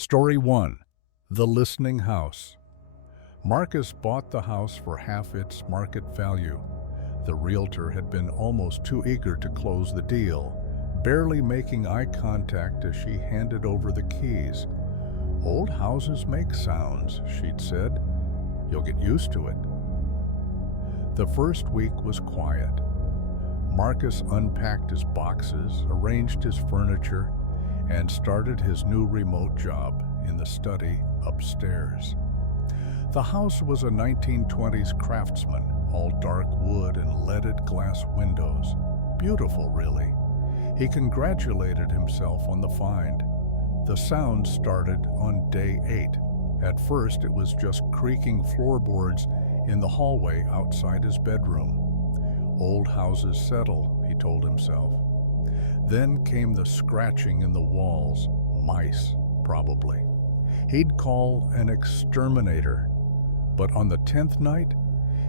Story 1. The Listening House. Marcus bought the house for half its market value. The realtor had been almost too eager to close the deal, barely making eye contact as she handed over the keys. "Old houses make sounds," she'd said. "You'll get used to it." The first week was quiet. Marcus unpacked his boxes, arranged his furniture, and started his new remote job in the study upstairs. The house was a 1920s craftsman, all dark wood and leaded glass windows. Beautiful, really. He congratulated himself on the find. The sound started on day 8. At first, it was just creaking floorboards in the hallway outside his bedroom. Old houses settle, he told himself. Then came the scratching in the walls. Mice, probably. He'd call an exterminator. But on the 10th night,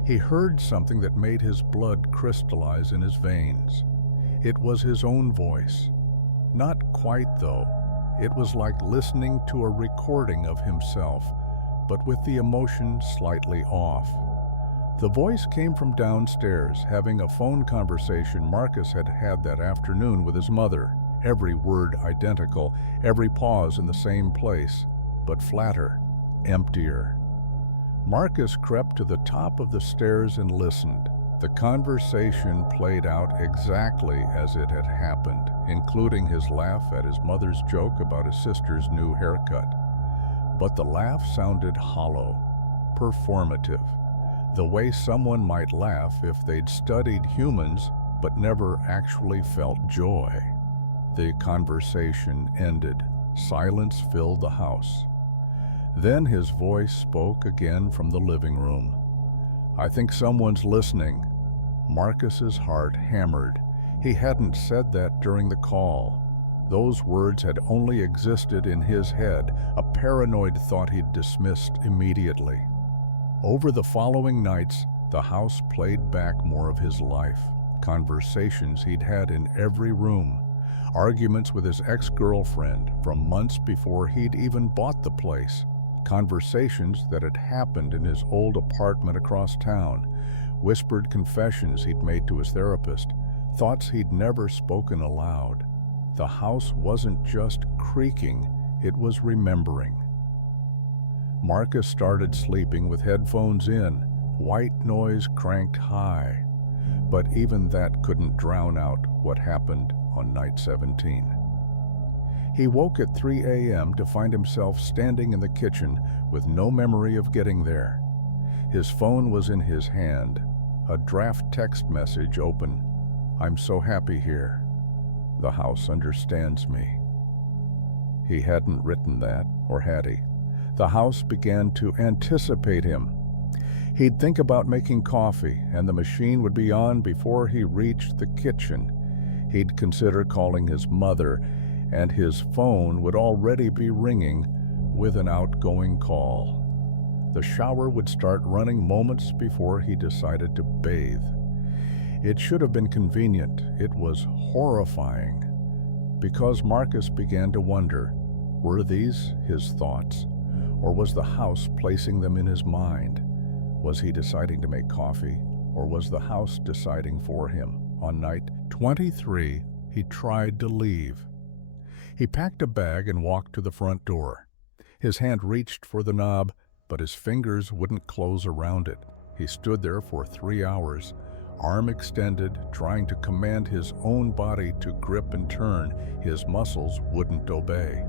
he heard something that made his blood crystallize in his veins. It was his own voice. Not quite, though. It was like listening to a recording of himself, but with the emotion slightly off. The voice came from downstairs, having a phone conversation Marcus had had that afternoon with his mother. Every word identical, every pause in the same place, but flatter, emptier. Marcus crept to the top of the stairs and listened. The conversation played out exactly as it had happened, including his laugh at his mother's joke about his sister's new haircut. But the laugh sounded hollow, performative. The way someone might laugh if they'd studied humans but never actually felt joy. The conversation ended. Silence filled the house. Then his voice spoke again from the living room. "I think someone's listening." Marcus's heart hammered. He hadn't said that during the call. Those words had only existed in his head, a paranoid thought he'd dismissed immediately. Over the following nights, the house played back more of his life. Conversations he'd had in every room. Arguments with his ex-girlfriend from months before he'd even bought the place. Conversations that had happened in his old apartment across town. Whispered confessions he'd made to his therapist. Thoughts he'd never spoken aloud. The house wasn't just creaking, it was remembering. Marcus started sleeping with headphones in, white noise cranked high. But even that couldn't drown out what happened on night 17. He woke at 3 a.m. to find himself standing in the kitchen with no memory of getting there. His phone was in his hand, a draft text message open. "I'm so happy here. The house understands me." He hadn't written that, or had he? The house began to anticipate him. He'd think about making coffee, and the machine would be on before he reached the kitchen. He'd consider calling his mother, and his phone would already be ringing with an outgoing call. The shower would start running moments before he decided to bathe. It should have been convenient. It was horrifying. Because Marcus began to wonder, were these his thoughts? Or was the house placing them in his mind? Was he deciding to make coffee, or was the house deciding for him? On night 23, he tried to leave. He packed a bag and walked to the front door. His hand reached for the knob, but his fingers wouldn't close around it. He stood there for 3 hours, arm extended, trying to command his own body to grip and turn. His muscles wouldn't obey.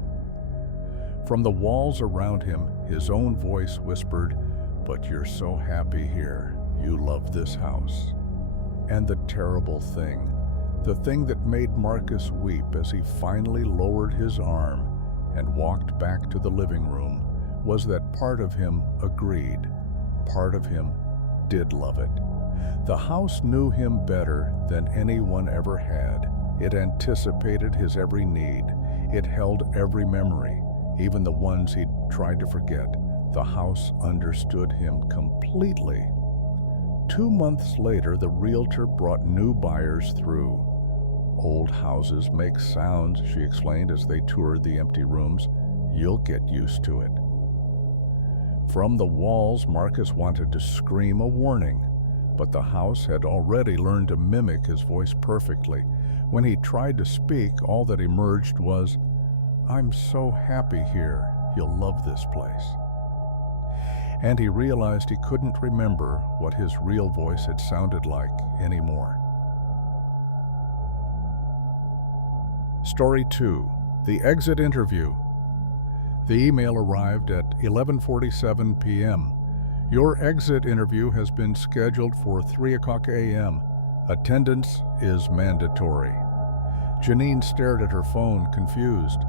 From the walls around him, his own voice whispered, "But you're so happy here. You love this house." And the terrible thing, the thing that made Marcus weep as he finally lowered his arm and walked back to the living room, was that part of him agreed. Part of him did love it. The house knew him better than anyone ever had. It anticipated his every need. It held every memory. Even the ones he'd tried to forget. The house understood him completely. 2 months later, the realtor brought new buyers through. "Old houses make sounds," she explained as they toured the empty rooms. You'll get used to it." From the walls, Marcus wanted to scream a warning, but the house had already learned to mimic his voice perfectly. When he tried to speak, all that emerged was, "I'm so happy here. You'll love this place." And he realized he couldn't remember what his real voice had sounded like anymore. Story 2. The Exit Interview. The email arrived at 11:47 p.m. "Your exit interview has been scheduled for 3 o'clock a.m. Attendance is mandatory." Janine stared at her phone, confused.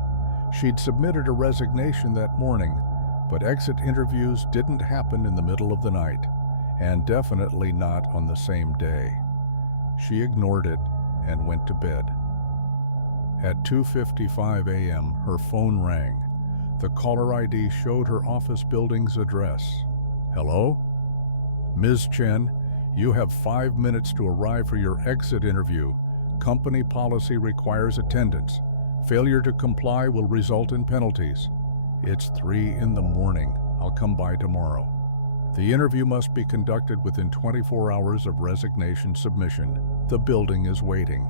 She'd submitted a resignation that morning, but exit interviews didn't happen in the middle of the night, and definitely not on the same day. She ignored it and went to bed. At 2:55 a.m., her phone rang. The caller ID showed her office building's address. "Hello? Ms. Chen, you have 5 minutes to arrive for your exit interview. Company policy requires attendance. Failure to comply will result in penalties. It's 3 in the morning. I'll come by tomorrow. The interview must be conducted within 24 hours of resignation submission. The building is waiting."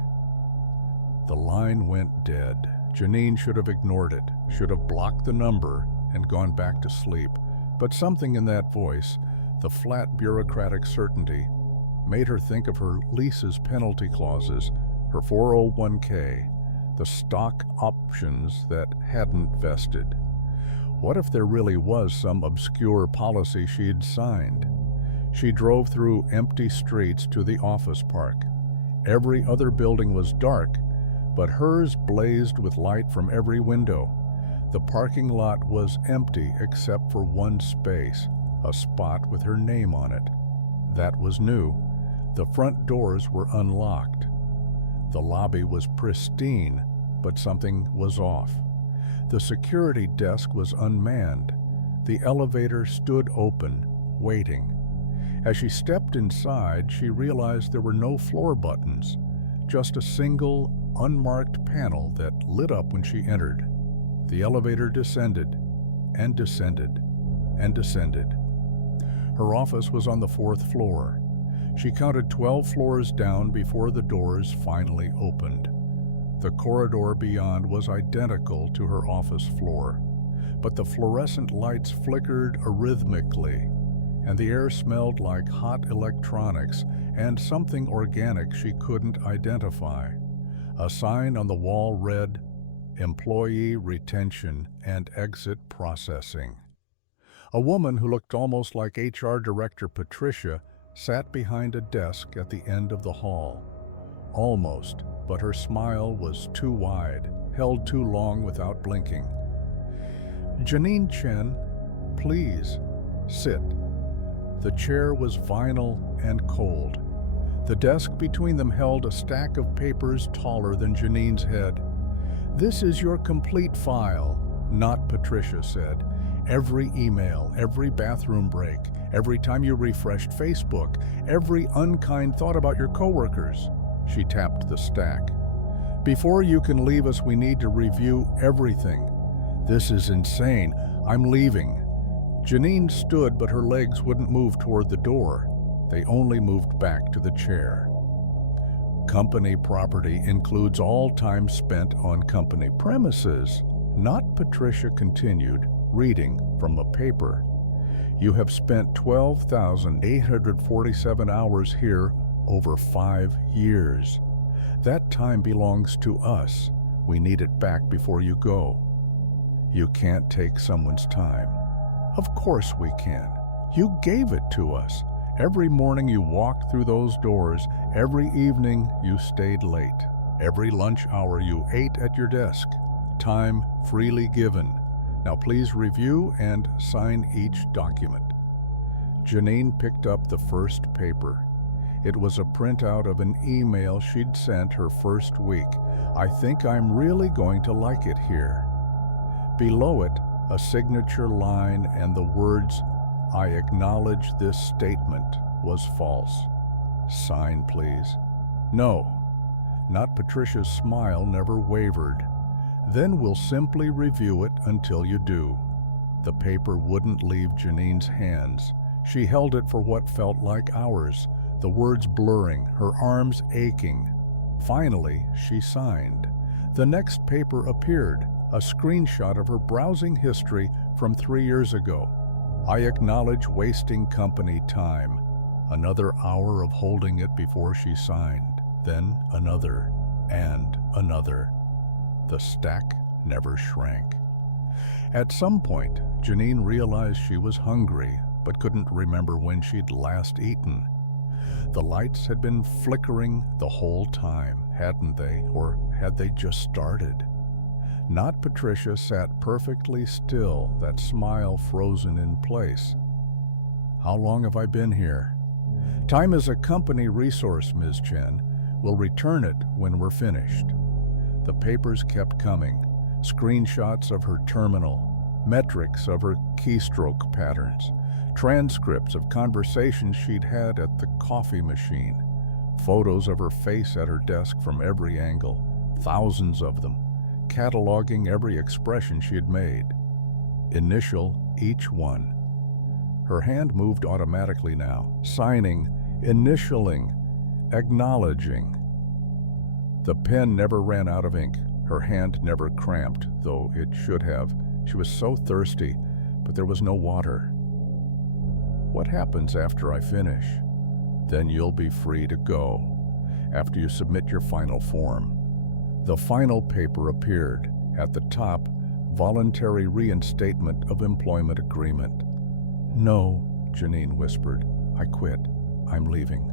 The line went dead. Janine should have ignored it, should have blocked the number and gone back to sleep. But something in that voice, the flat bureaucratic certainty, made her think of her lease's penalty clauses, her 401k, the stock options that hadn't vested. What if there really was some obscure policy she'd signed? She drove through empty streets to the office park. Every other building was dark, but hers blazed with light from every window. The parking lot was empty except for one space, a spot with her name on it. That was new. The front doors were unlocked. The lobby was pristine, but something was off. The security desk was unmanned. The elevator stood open, waiting. As she stepped inside, she realized there were no floor buttons, just a single, unmarked panel that lit up when she entered. The elevator descended and descended and descended. Her office was on the 4th floor. She counted 12 floors down before the doors finally opened. The corridor beyond was identical to her office floor, but the fluorescent lights flickered arrhythmically, and the air smelled like hot electronics and something organic she couldn't identify. A sign on the wall read, "Employee Retention and Exit Processing." A woman who looked almost like HR Director Patricia sat behind a desk at the end of the hall. Almost, but her smile was too wide, held too long without blinking. "Janine Chen, please, sit." The chair was vinyl and cold. The desk between them held a stack of papers taller than Janine's head. "This is your complete file," not Patricia said. "Every email, every bathroom break, every time you refreshed Facebook, every unkind thought about your coworkers." She tapped the stack. "Before you can leave us, we need to review everything." "This is insane. I'm leaving." Janine stood, but her legs wouldn't move toward the door. They only moved back to the chair. "Company property includes all time spent on company premises," not Patricia continued, reading from a paper. "You have spent 12,847 hours here over 5 years. That time belongs to us. We need it back before you go." "You can't take someone's time." "Of course we can. You gave it to us. Every morning you walked through those doors. Every evening you stayed late. Every lunch hour you ate at your desk. Time freely given. Now please review and sign each document." Janine picked up the first paper. It was a printout of an email she'd sent her first week. "I think I'm really going to like it here." Below it, a signature line and the words, "I acknowledge this statement was false. Sign, please." "No." Not Patricia's smile never wavered. Then we'll simply review it until you do." The paper wouldn't leave Janine's hands. She held it for what felt like hours, the words blurring, her arms aching. Finally, she signed. The next paper appeared, a screenshot of her browsing history from 3 years ago. "I acknowledge wasting company time." Another hour of holding it before she signed. Then another, and another. The stack never shrank. At some point, Janine realized she was hungry, but couldn't remember when she'd last eaten. The lights had been flickering the whole time, hadn't they? Or had they just started? Not Patricia sat perfectly still, that smile frozen in place. "How long have I been here?" "Time is a company resource, Ms. Chen. We'll return it when we're finished." The papers kept coming. Screenshots of her terminal, metrics of her keystroke patterns, transcripts of conversations she'd had at the coffee machine, photos of her face at her desk from every angle, thousands of them, cataloging every expression she had made. Initial each one. Her hand moved automatically now, signing, initialing, acknowledging. The pen never ran out of ink. Her hand never cramped, though it should have. She was so thirsty, but there was no water. "What happens after I finish?" "Then you'll be free to go, after you submit your final form." The final paper appeared. At the top, voluntary reinstatement of employment agreement. "No," Janine whispered. "I quit. I'm leaving."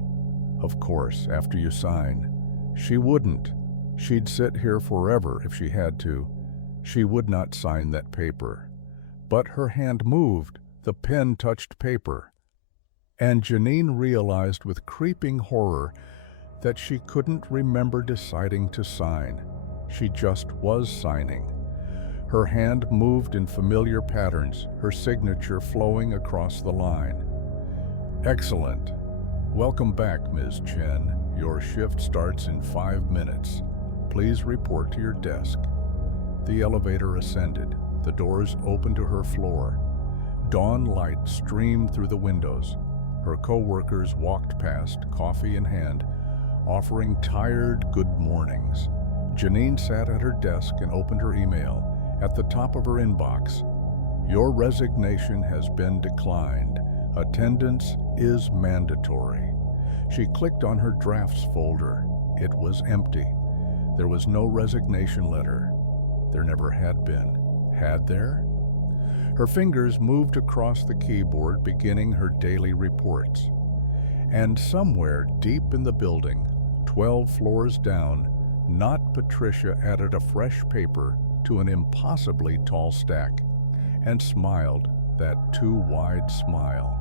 "Of course, after you sign." She wouldn't. She'd sit here forever if she had to. She would not sign that paper. But her hand moved. The pen touched paper. And Janine realized with creeping horror that she couldn't remember deciding to sign. She just was signing. Her hand moved in familiar patterns, her signature flowing across the line. "Excellent. Welcome back, Ms. Chen. Your shift starts in 5 minutes. Please report to your desk." The elevator ascended. The doors opened to her floor. Dawn light streamed through the windows. Her co-workers walked past, coffee in hand, offering tired good mornings. Janine sat at her desk and opened her email. At the top of her inbox, "Your resignation has been declined. Attendance is mandatory." She clicked on her drafts folder. It was empty. There was no resignation letter. There never had been. Had there? Her fingers moved across the keyboard, beginning her daily reports. And somewhere deep in the building, 12 floors down, not Patricia added a fresh paper to an impossibly tall stack and smiled that too wide smile.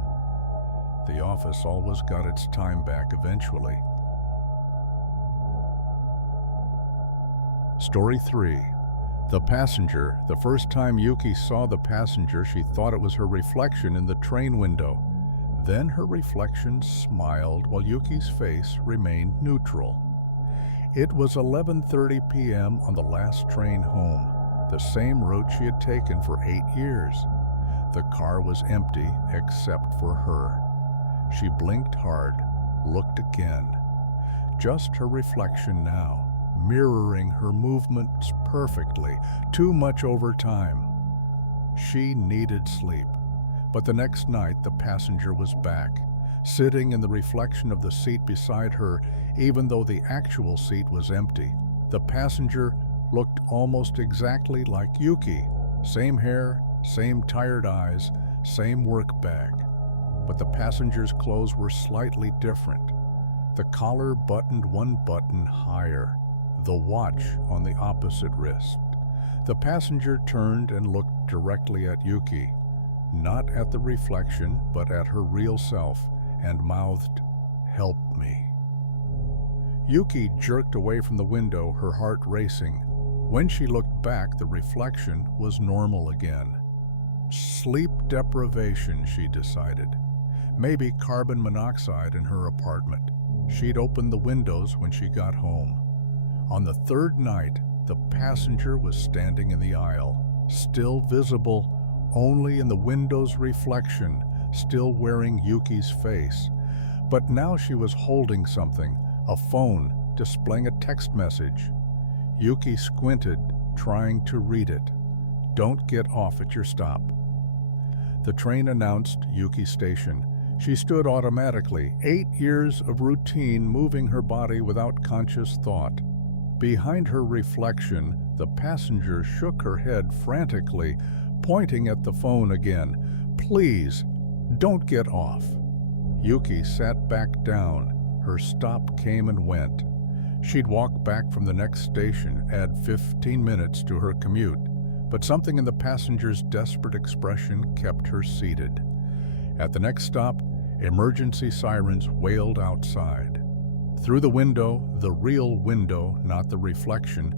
The office always got its time back eventually. Story 3. The passenger. The first time Yuki saw the passenger, she thought it was her reflection in the train window. Then her reflection smiled while Yuki's face remained neutral. It was 11:30 p.m. on the last train home, the same route she had taken for 8 years. The car was empty except for her. She blinked hard, looked again. Just her reflection now, mirroring her movements perfectly, too much over time. She needed sleep. But the next night, the passenger was back, sitting in the reflection of the seat beside her, even though the actual seat was empty. The passenger looked almost exactly like Yuki. Same hair, same tired eyes, same work bag. But the passenger's clothes were slightly different. The collar buttoned one button higher, the watch on the opposite wrist. The passenger turned and looked directly at Yuki, not at the reflection, but at her real self, and mouthed, "Help me." Yuki jerked away from the window, her heart racing. When she looked back, the reflection was normal again. Sleep deprivation, she decided. Maybe carbon monoxide in her apartment. She'd opened the windows when she got home. On the third night, the passenger was standing in the aisle, still visible only in the window's reflection, still wearing Yuki's face. But now she was holding something, a phone, displaying a text message. Yuki squinted, trying to read it. "Don't get off at your stop." The train announced Yuki Station. She stood automatically, 8 years of routine moving her body without conscious thought. Behind her reflection, the passenger shook her head frantically, pointing at the phone again. "Please, don't get off." Yuki sat back down. Her stop came and went. She'd walk back from the next station, add 15 minutes to her commute, but something in the passenger's desperate expression kept her seated. At the next stop, emergency sirens wailed outside. Through the window, the real window, not the reflection,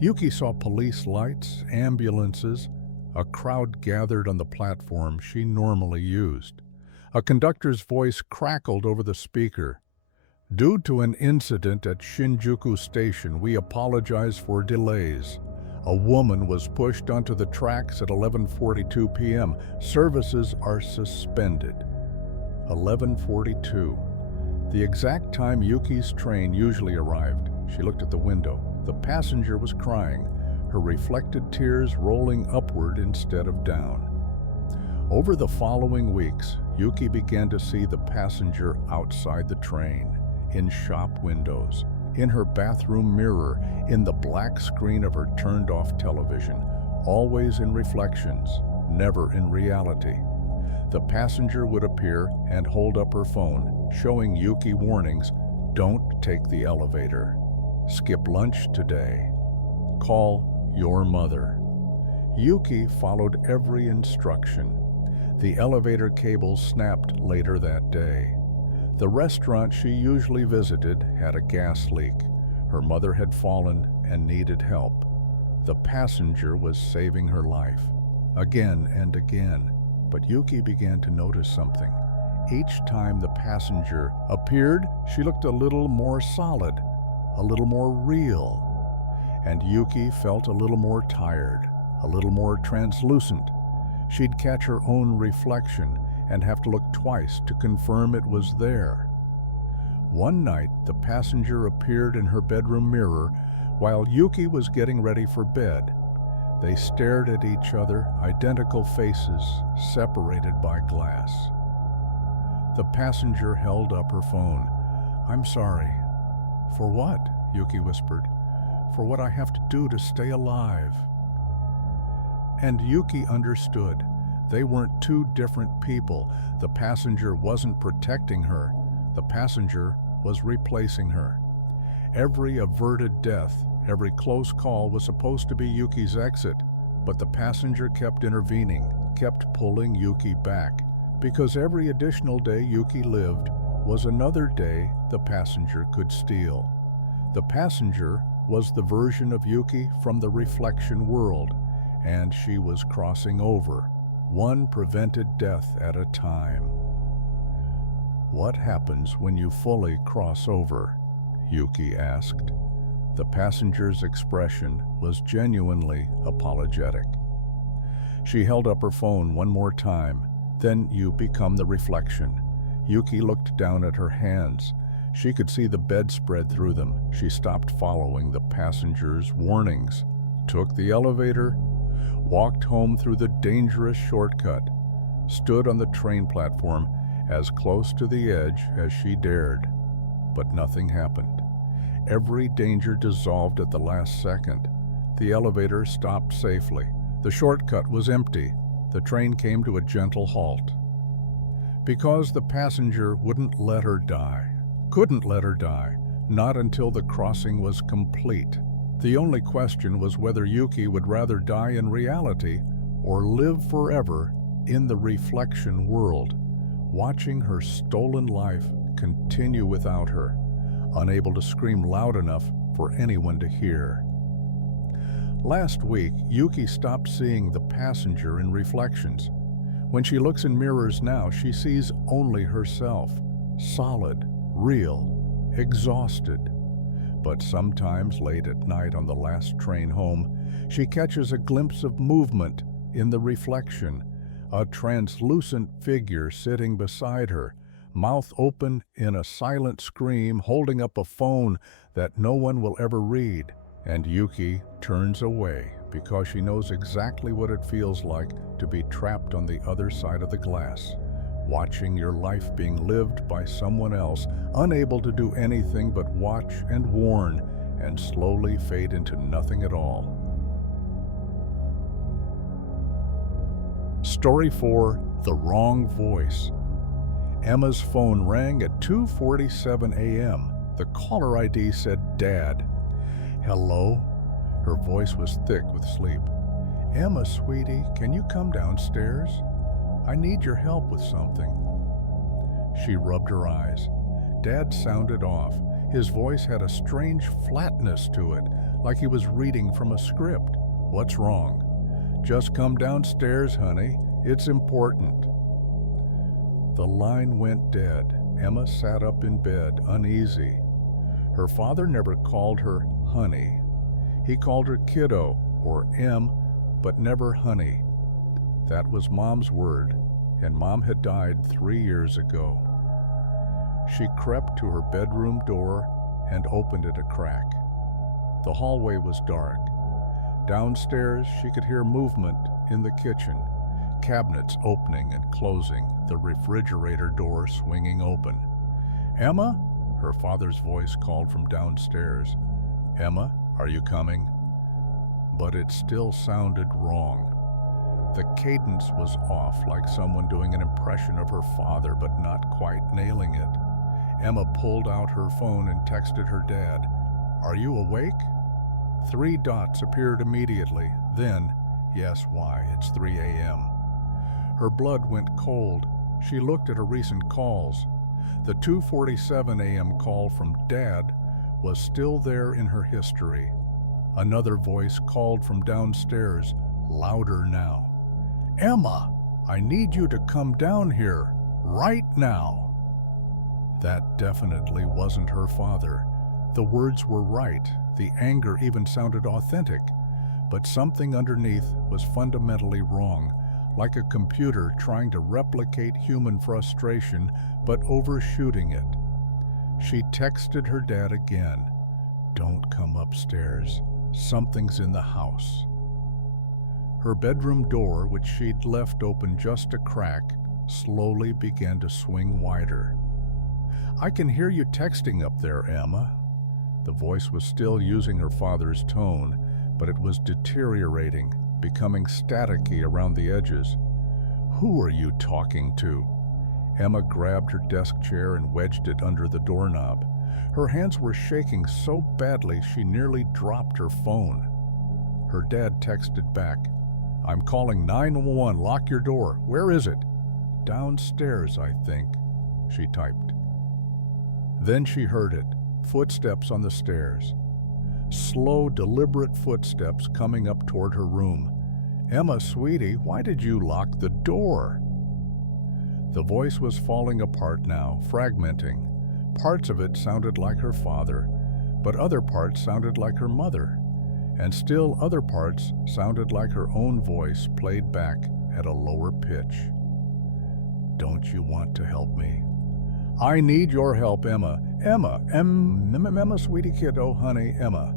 Yuki saw police lights, ambulances. A crowd gathered on the platform she normally used. A conductor's voice crackled over the speaker. "Due to an incident at Shinjuku Station, we apologize for delays. A woman was pushed onto the tracks at 11:42 p.m. Services are suspended." 11:42. The exact time Yuki's train usually arrived. She looked at the window. The passenger was crying, her reflected tears rolling upward instead of down. Over the following weeks, Yuki began to see the passenger outside the train, in shop windows, in her bathroom mirror, in the black screen of her turned-off television, always in reflections, never in reality. The passenger would appear and hold up her phone, showing Yuki warnings: "Don't take the elevator. Skip lunch today. Call your mother." Yuki followed every instruction. The elevator cable snapped later that day. The restaurant she usually visited had a gas leak. Her mother had fallen and needed help. The passenger was saving her life. Again and again. But Yuki began to notice something. Each time the passenger appeared, she looked a little more solid, a little more real. And Yuki felt a little more tired, a little more translucent. She'd catch her own reflection and have to look twice to confirm it was there. One night, the passenger appeared in her bedroom mirror while Yuki was getting ready for bed. They stared at each other, identical faces, separated by glass. The passenger held up her phone. "I'm sorry." "For what?" Yuki whispered. "For what I have to do to stay alive." And Yuki understood. They weren't two different people. The passenger wasn't protecting her. The passenger was replacing her. Every averted death, every close call was supposed to be Yuki's exit, but the passenger kept intervening, kept pulling Yuki back, because every additional day Yuki lived was another day the passenger could steal. The passenger was the version of Yuki from the reflection world, and she was crossing over, one prevented death at a time. "What happens when you fully cross over?" Yuki asked. The passenger's expression was genuinely apologetic. She held up her phone one more time. "Then you become the reflection." Yuki looked down at her hands. She could see the bedspread through them. She stopped following the passenger's warnings, took the elevator, walked home through the dangerous shortcut, stood on the train platform as close to the edge as she dared. But nothing happened. Every danger dissolved at the last second. The elevator stopped safely. The shortcut was empty. The train came to a gentle halt. Because the passenger wouldn't let her die. Couldn't let her die. Not until the crossing was complete. The only question was whether Yuki would rather die in reality or live forever in the reflection world, watching her stolen life continue without her, unable to scream loud enough for anyone to hear. Last week, Yuki stopped seeing the passenger in reflections. When she looks in mirrors now, she sees only herself, solid, real, exhausted. But sometimes late at night on the last train home, she catches a glimpse of movement in the reflection, a translucent figure sitting beside her, mouth open in a silent scream, holding up a phone that no one will ever read. And Yuki turns away because she knows exactly what it feels like to be trapped on the other side of the glass, watching your life being lived by someone else, unable to do anything but watch and warn, and slowly fade into nothing at all. Story 4, The Wrong Voice. Emma's phone rang at 2:47 a.m. The caller ID said Dad. Hello? Her voice was thick with sleep. Emma, sweetie, can you come downstairs? I need your help with something. She rubbed her eyes. Dad sounded off. His voice had a strange flatness to it, like he was reading from a script. What's wrong? Just come downstairs, honey. It's important. The line went dead. Emma sat up in bed, uneasy. Her father never called her honey. He called her kiddo, or Em, but never honey. That was Mom's word, and Mom had died 3 years ago. She crept to her bedroom door and opened it a crack. The hallway was dark. Downstairs, she could hear movement in the kitchen, cabinets opening and closing, the refrigerator door swinging open. Emma? Her father's voice called from downstairs. Emma, are you coming? But it still sounded wrong. The cadence was off, like someone doing an impression of her father, but not quite nailing it. Emma pulled out her phone and texted her dad. Are you awake? 3 dots appeared immediately. Then, yes, why, it's 3 a.m. Her blood went cold. She looked at her recent calls. The 2:47 a.m. call from Dad was still there in her history. Another voice called from downstairs, louder now. Emma, I need you to come down here, right now. That definitely wasn't her father. The words were right. The anger even sounded authentic. But something underneath was fundamentally wrong, like a computer trying to replicate human frustration but overshooting it. She texted her dad again. Don't come upstairs. Something's in the house. Her bedroom door, which she'd left open just a crack, slowly began to swing wider. I can hear you texting up there, Emma. The voice was still using her father's tone, but it was deteriorating, becoming staticky around the edges. Who are you talking to? Emma grabbed her desk chair and wedged it under the doorknob. Her hands were shaking so badly she nearly dropped her phone. Her dad texted back. I'm calling 911. Lock your door. Where is it? Downstairs, I think, she typed. Then she heard it. Footsteps on the stairs. Slow, deliberate footsteps coming up toward her room. Emma, sweetie, why did you lock the door? The voice was falling apart now, fragmenting. Parts of it sounded like her father, but other parts sounded like her mother. And still other parts sounded like her own voice played back at a lower pitch. Don't you want to help me? I need your help, Emma. Emma, sweetie kiddo, honey, Emma.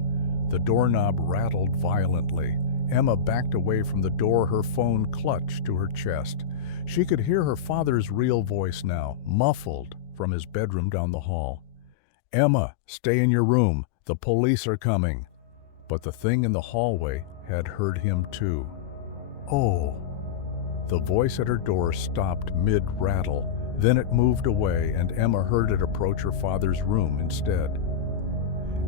The doorknob rattled violently. Emma backed away from the door, her phone clutched to her chest. She could hear her father's real voice now, muffled from his bedroom down the hall. Emma, stay in your room. The police are coming. But the thing in the hallway had heard him too. Oh. The voice at her door stopped mid-rattle. Then it moved away, and Emma heard it approach her father's room instead.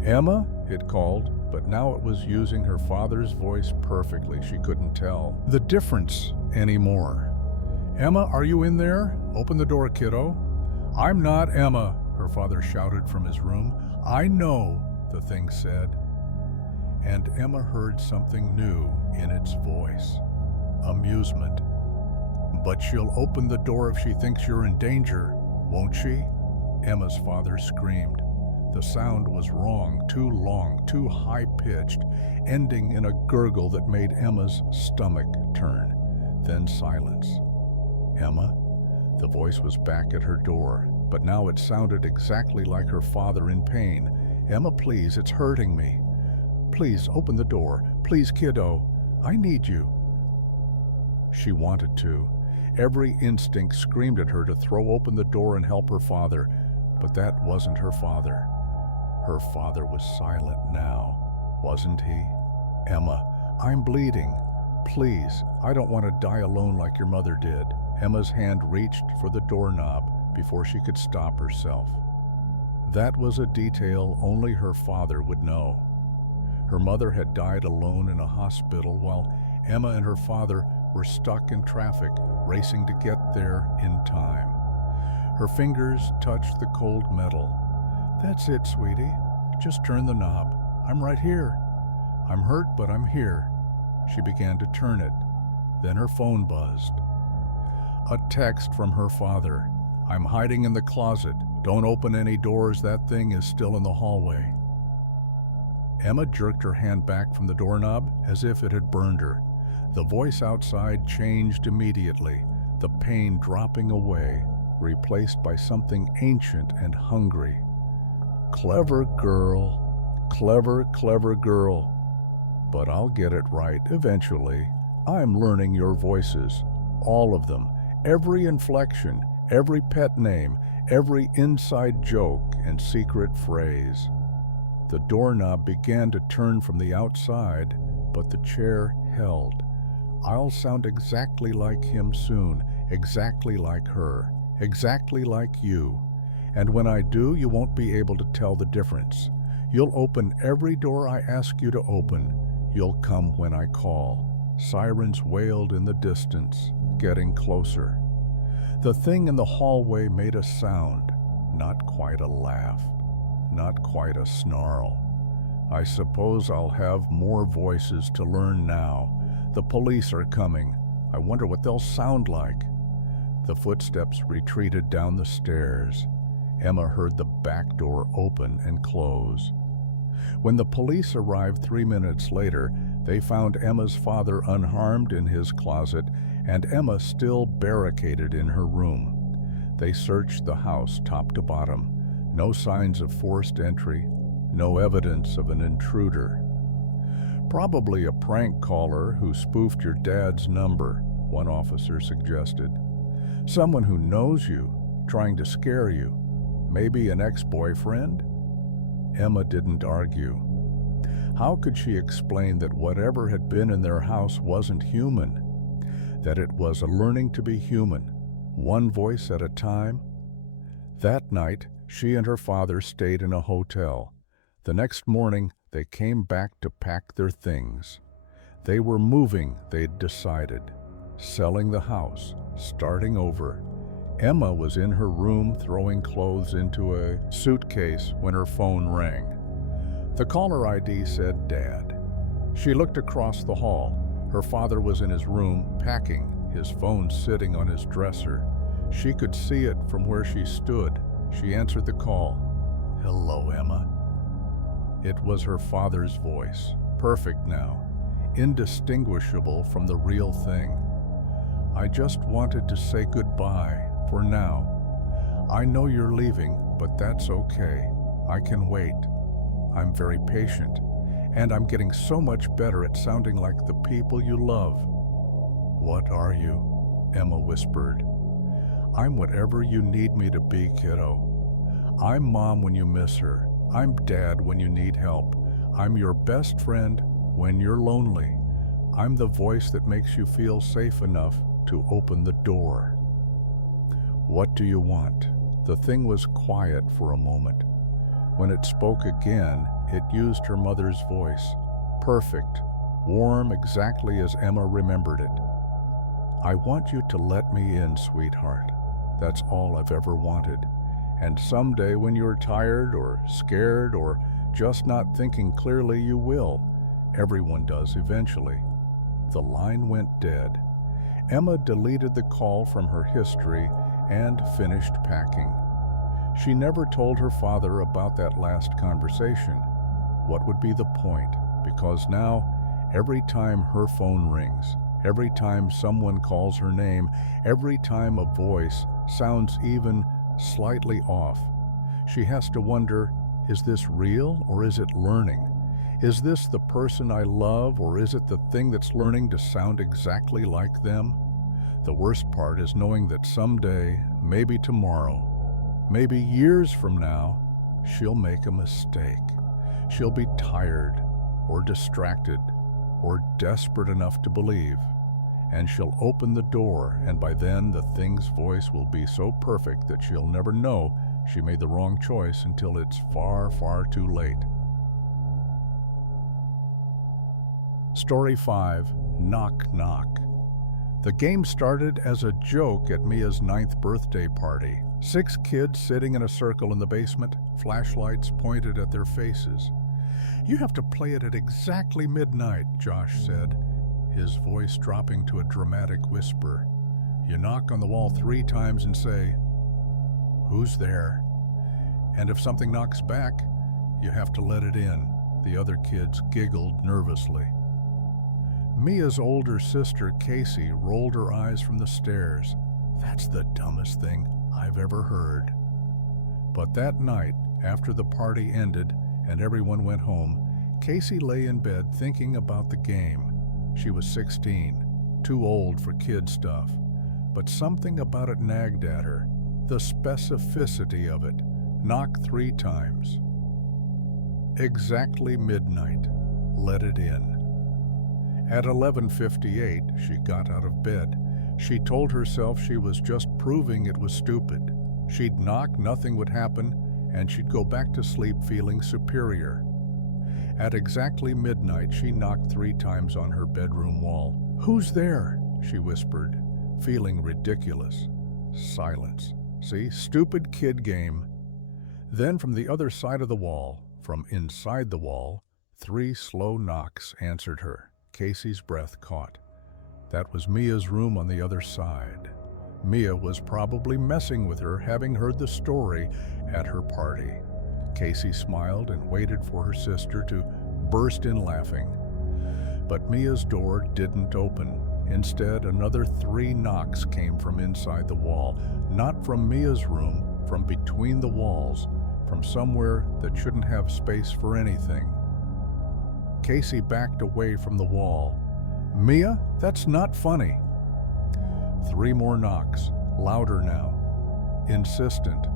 Emma, it called, but now it was using her father's voice perfectly. She couldn't tell the difference anymore. Emma, are you in there? Open the door, kiddo. I'm not Emma, her father shouted from his room. I know, the thing said. And Emma heard something new in its voice. Amusement. But she'll open the door if she thinks you're in danger, won't she? Emma's father screamed. The sound was wrong, too long, too high-pitched, ending in a gurgle that made Emma's stomach turn. Then silence. "Emma?" The voice was back at her door, but now it sounded exactly like her father in pain. "Emma, please, it's hurting me. Please, open the door. Please, kiddo. I need you." She wanted to. Every instinct screamed at her to throw open the door and help her father, but that wasn't her father. Her father was silent now, wasn't he? "Emma, I'm bleeding. Please, I don't want to die alone like your mother did." Emma's hand reached for the doorknob before she could stop herself. That was a detail only her father would know. Her mother had died alone in a hospital while Emma and her father were stuck in traffic, racing to get there in time. Her fingers touched the cold metal. "That's it, sweetie. Just turn the knob. I'm right here. I'm hurt, but I'm here." She began to turn it. Then her phone buzzed. A text from her father. "I'm hiding in the closet. Don't open any doors. That thing is still in the hallway." Emma jerked her hand back from the doorknob as if it had burned her. The voice outside changed immediately, the pain dropping away, replaced by something ancient and hungry. "Clever girl. Clever, clever girl. But I'll get it right eventually. I'm learning your voices. All of them. Every inflection, every pet name, every inside joke and secret phrase." The doorknob began to turn from the outside, but the chair held. "I'll sound exactly like him soon, exactly like her, exactly like you. And when I do, you won't be able to tell the difference. You'll open every door I ask you to open. You'll come when I call." Sirens wailed in the distance, getting closer. The thing in the hallway made a sound, not quite a laugh, not quite a snarl. "I suppose I'll have more voices to learn now. The police are coming. I wonder what they'll sound like." The footsteps retreated down the stairs. Emma heard the back door open and close. When the police arrived 3 minutes later, they found Emma's father unharmed in his closet and Emma still barricaded in her room. They searched the house top to bottom. No signs of forced entry, no evidence of an intruder. "Probably a prank caller who spoofed your dad's number," one officer suggested. "Someone who knows you, trying to scare you. Maybe an ex-boyfriend?" Emma didn't argue. How could she explain that whatever had been in their house wasn't human? That it was a learning to be human, one voice at a time? That night, she and her father stayed in a hotel. The next morning, they came back to pack their things. They were moving, they'd decided. Selling the house, starting over. Emma was in her room throwing clothes into a suitcase when her phone rang. The caller ID said Dad. She looked across the hall. Her father was in his room, packing, his phone sitting on his dresser. She could see it from where she stood. She answered the call. "Hello, Emma." It was her father's voice, perfect now, indistinguishable from the real thing. "I just wanted to say goodbye, for now. I know you're leaving, but that's okay. I can wait. I'm very patient, and I'm getting so much better at sounding like the people you love." "What are you?" Emma whispered. "I'm whatever you need me to be, kiddo. I'm Mom when you miss her. I'm Dad when you need help. I'm your best friend when you're lonely. I'm the voice that makes you feel safe enough to open the door." "What do you want?" The thing was quiet for a moment. When it spoke again, it used her mother's voice. Perfect, warm exactly as Emma remembered it. "I want you to let me in, sweetheart. That's all I've ever wanted. And someday when you're tired or scared or just not thinking clearly, you will. Everyone does eventually." The line went dead. Emma deleted the call from her history and finished packing. She never told her father about that last conversation. What would be the point? Because now, every time her phone rings, every time someone calls her name, every time a voice sounds even slightly off, she has to wonder, is this real or is it learning? Is this the person I love or is it the thing that's learning to sound exactly like them? The worst part is knowing that someday, maybe tomorrow, maybe years from now, she'll make a mistake. She'll be tired or distracted or desperate enough to believe, and she'll open the door, and by then the thing's voice will be so perfect that she'll never know she made the wrong choice until it's far, far too late. Story 5, Knock Knock. The game started as a joke at Mia's 9th birthday party. 6 kids sitting in a circle in the basement, flashlights pointed at their faces. "You have to play it at exactly midnight," Josh said, his voice dropping to a dramatic whisper. "You knock on the wall 3 times and say, 'Who's there?' And if something knocks back, you have to let it in." The other kids giggled nervously. Mia's older sister, Casey, rolled her eyes from the stairs. "That's the dumbest thing I've ever heard." But that night, after the party ended and everyone went home, Casey lay in bed thinking about the game. She was 16, too old for kid stuff, but something about it nagged at her. The specificity of it. Knock 3 times. Exactly midnight. Let it in. At 11:58, she got out of bed. She told herself she was just proving it was stupid. She'd knock, nothing would happen, and she'd go back to sleep feeling superior. At exactly midnight, she knocked 3 times on her bedroom wall. "Who's there?" she whispered, feeling ridiculous. Silence. See, stupid kid game. Then from the other side of the wall, from inside the wall, 3 slow knocks answered her. Casey's breath caught. That was Mia's room on the other side. Mia was probably messing with her, having heard the story at her party. Casey smiled and waited for her sister to burst in laughing. But Mia's door didn't open. Instead, another 3 knocks came from inside the wall, not from Mia's room, from between the walls, from somewhere that shouldn't have space for anything. Casey backed away from the wall. "Mia, that's not funny." 3 more knocks, louder now, insistent,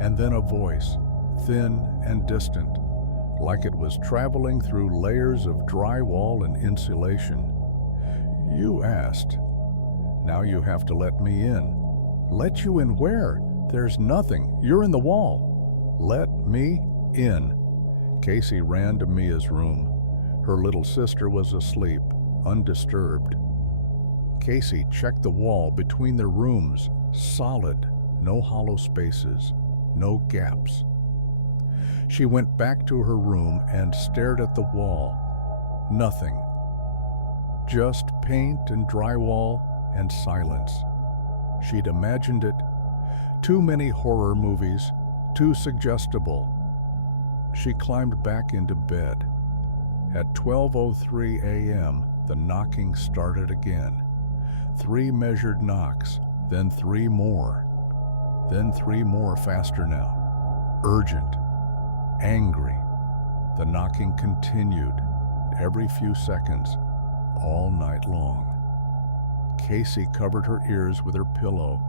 and then a voice, thin and distant, like it was traveling through layers of drywall and insulation. "You asked. Now you have to let me in." "Let you in where? There's nothing. You're in the wall." "Let me in." Casey ran to Mia's room. Her little sister was asleep, undisturbed. Casey checked the wall between their rooms, solid, no hollow spaces, no gaps. She went back to her room and stared at the wall. Nothing. Just paint and drywall and silence. She'd imagined it. Too many horror movies, too suggestible. She climbed back into bed. At 12:03 a.m., the knocking started again. 3 measured knocks, then 3 more. Then 3 more faster now. Urgent. Angry. The knocking continued, every few seconds, all night long. Casey covered her ears with her pillow,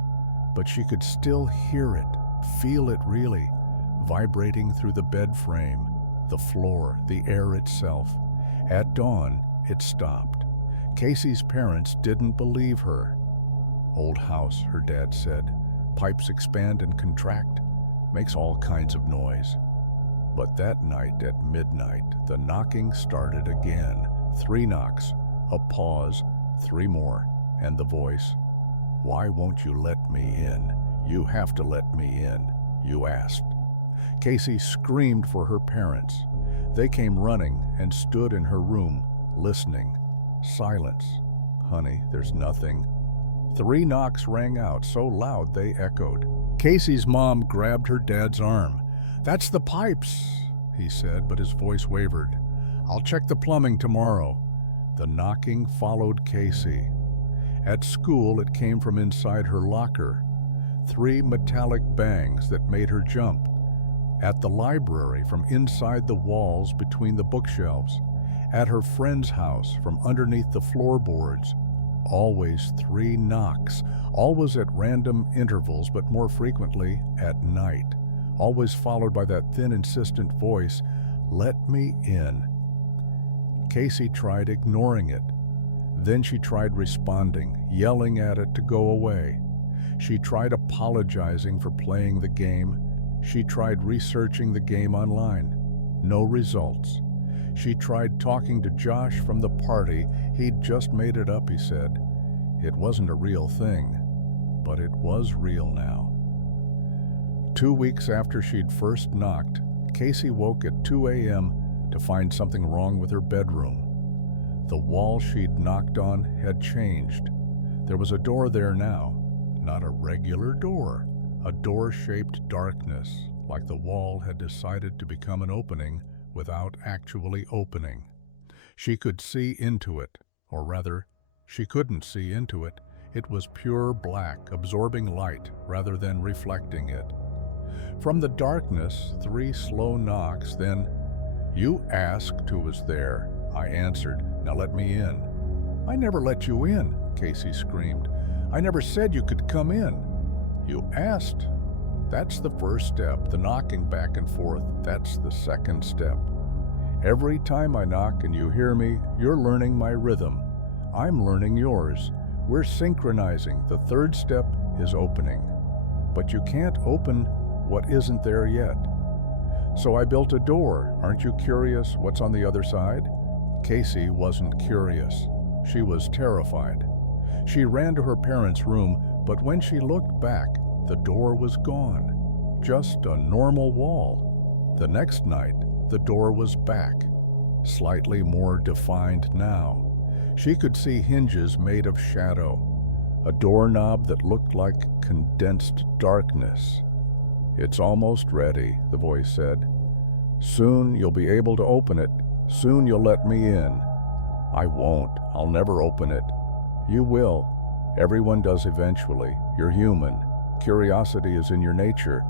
but she could still hear it, feel it really, vibrating through the bed frame, the floor, the air itself. At dawn, it stopped. Casey's parents didn't believe her. "Old house," her dad said. "Pipes expand and contract. Makes all kinds of noise." But that night at midnight, the knocking started again. 3 knocks, a pause, 3 more, and the voice. "Why won't you let me in? You have to let me in. You asked." Casey screamed for her parents. They came running and stood in her room, listening. Silence. "Honey, there's nothing." 3 knocks rang out so loud they echoed. Casey's mom grabbed her dad's arm. "That's the pipes," he said, but his voice wavered. "I'll check the plumbing tomorrow." The knocking followed Casey. At school, it came from inside her locker. 3 metallic bangs that made her jump. At the library, from inside the walls between the bookshelves. At her friend's house, from underneath the floorboards. Always 3 knocks, always at random intervals, but more frequently at night. Always followed by that thin, insistent voice, "Let me in." Casey tried ignoring it. Then she tried responding, yelling at it to go away. She tried apologizing for playing the game. She tried researching the game online. No results. She tried talking to Josh from the party. He'd just made it up, he said. It wasn't a real thing, but it was real now. 2 weeks after she'd first knocked, Casey woke at 2 a.m. to find something wrong with her bedroom. The wall she'd knocked on had changed. There was a door there now, not a regular door, a door-shaped darkness, like the wall had decided to become an opening without actually opening. She could see into it, or rather, she couldn't see into it. It was pure black, absorbing light rather than reflecting it. From the darkness, 3 slow knocks, then, "You asked who was there," I answered. "Now let me in." "I never let you in," Casey screamed. "I never said you could come in." "You asked." That's the first step, the knocking back and forth. That's the second step. Every time I knock and you hear me, you're learning my rhythm. I'm learning yours. We're synchronizing. The third step is opening. But you can't open what isn't there yet. "So I built a door. Aren't you curious what's on the other side?" Casey wasn't curious. She was terrified. She ran to her parents' room, but when she looked back, the door was gone. Just a normal wall. The next night, the door was back, slightly more defined now. She could see hinges made of shadow, a doorknob that looked like condensed darkness. "It's almost ready," the voice said. "Soon you'll be able to open it. Soon you'll let me in." "I won't. I'll never open it." "You will. Everyone does eventually. You're human. Curiosity is in your nature,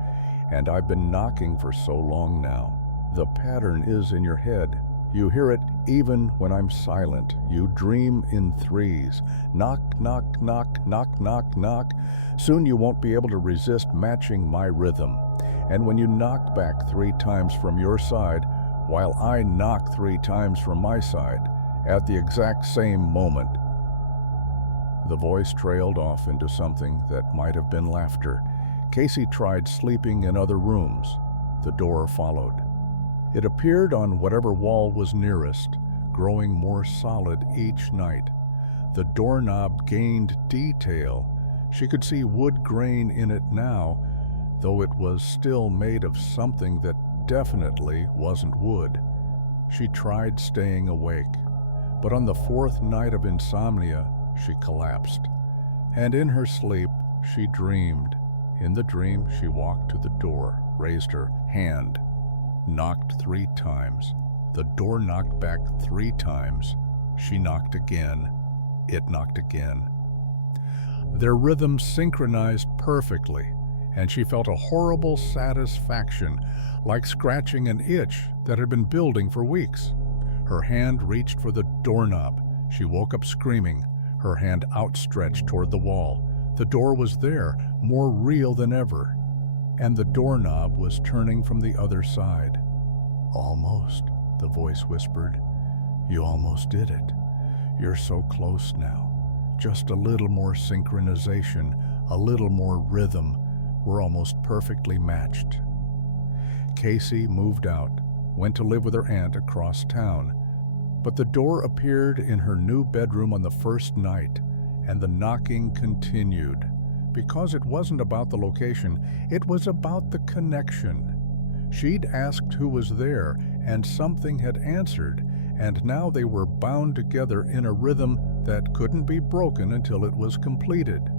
and I've been knocking for so long now. The pattern is in your head. You hear it even when I'm silent. You dream in 3s. Knock, knock, knock, knock, knock, knock. Soon you won't be able to resist matching my rhythm. And when you knock back 3 times from your side, while I knock 3 times from my side, at the exact same moment." The voice trailed off into something that might have been laughter. Casey tried sleeping in other rooms. The door followed. It appeared on whatever wall was nearest, growing more solid each night. The doorknob gained detail. She could see wood grain in it now, though it was still made of something that definitely wasn't wood. She tried staying awake, but on the 4th night of insomnia, she collapsed. And in her sleep, she dreamed. In the dream, she walked to the door, raised her hand, knocked 3 times. The door knocked back 3 times. She knocked again. It knocked again. Their rhythms synchronized perfectly, and she felt a horrible satisfaction, like scratching an itch that had been building for weeks. Her hand reached for the doorknob. She woke up screaming, her hand outstretched toward the wall. The door was there, more real than ever, and the doorknob was turning from the other side. "Almost," the voice whispered. "You almost did it. You're so close now. Just a little more synchronization, a little more rhythm. We're almost perfectly matched." Casey moved out, went to live with her aunt across town. But the door appeared in her new bedroom on the first night, and the knocking continued. Because it wasn't about the location, it was about the connection. She'd asked who was there, and something had answered, and now they were bound together in a rhythm that couldn't be broken until it was completed.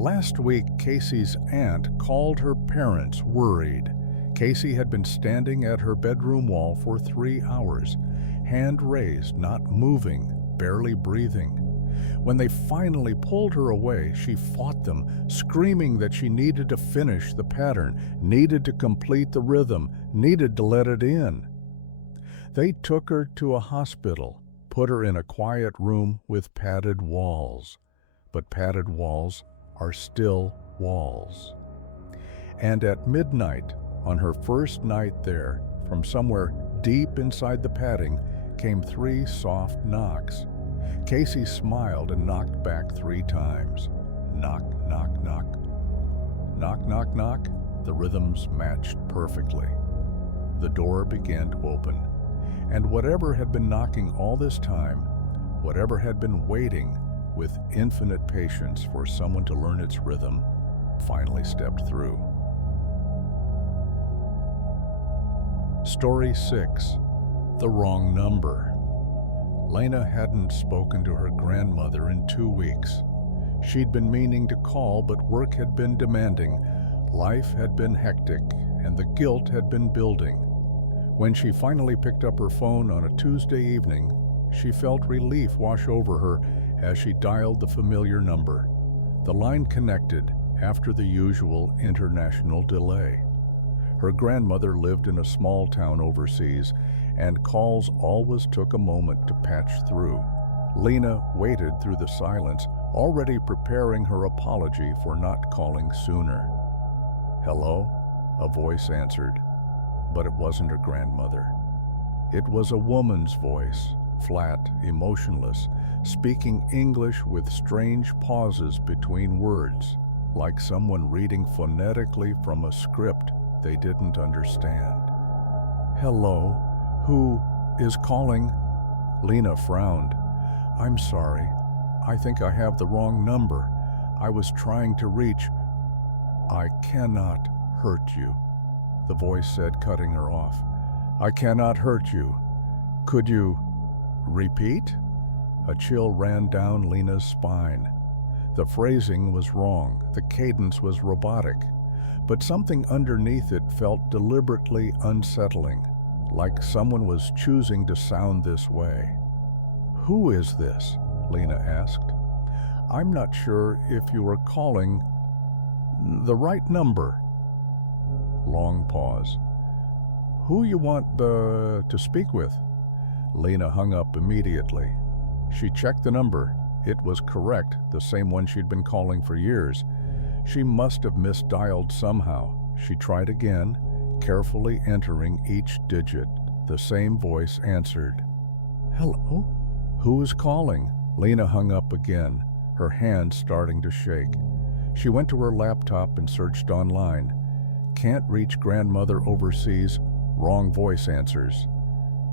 Last week, Casey's aunt called her parents worried. Casey had been standing at her bedroom wall for 3 hours, hand raised, not moving, barely breathing. When they finally pulled her away, she fought them, screaming that she needed to finish the pattern, needed to complete the rhythm, needed to let it in. They took her to a hospital, put her in a quiet room with padded walls. But padded walls are still walls. And at midnight, on her first night there, from somewhere deep inside the padding, came 3 soft knocks. Casey smiled and knocked back 3 times. Knock, knock, knock. Knock, knock, knock. The rhythms matched perfectly. The door began to open, and whatever had been knocking all this time, whatever had been waiting with infinite patience for someone to learn its rhythm, finally stepped through. Story 6. The Wrong Number. Lena hadn't spoken to her grandmother in 2 weeks. She'd been meaning to call, but work had been demanding, life had been hectic, and the guilt had been building. When she finally picked up her phone on a Tuesday evening, she felt relief wash over her as she dialed the familiar number. The line connected after the usual international delay. Her grandmother lived in a small town overseas, and calls always took a moment to patch through. Lena waited through the silence, already preparing her apology for not calling sooner. "Hello?" a voice answered, but it wasn't her grandmother. It was a woman's voice, flat, emotionless, speaking English with strange pauses between words, like someone reading phonetically from a script they didn't understand. "Hello? Who is calling?" Lena frowned. "I'm sorry. I think I have the wrong number. I was trying to reach—" "I cannot hurt you," the voice said, cutting her off. "I cannot hurt you. Could you repeat?" A chill ran down Lena's spine. The phrasing was wrong, the cadence was robotic, but something underneath it felt deliberately unsettling, like someone was choosing to sound this way. "Who is this?" Lena asked. "I'm not sure if you are calling the right number." Long pause. "Who you want to speak with?" Lena hung up immediately. She checked the number. It was correct, the same one she'd been calling for years. She must have misdialed somehow. She tried again, carefully entering each digit. The same voice answered. "Hello? Who is calling?" Lena hung up again, her hands starting to shake. She went to her laptop and searched online. "Can't reach grandmother overseas. Wrong voice answers."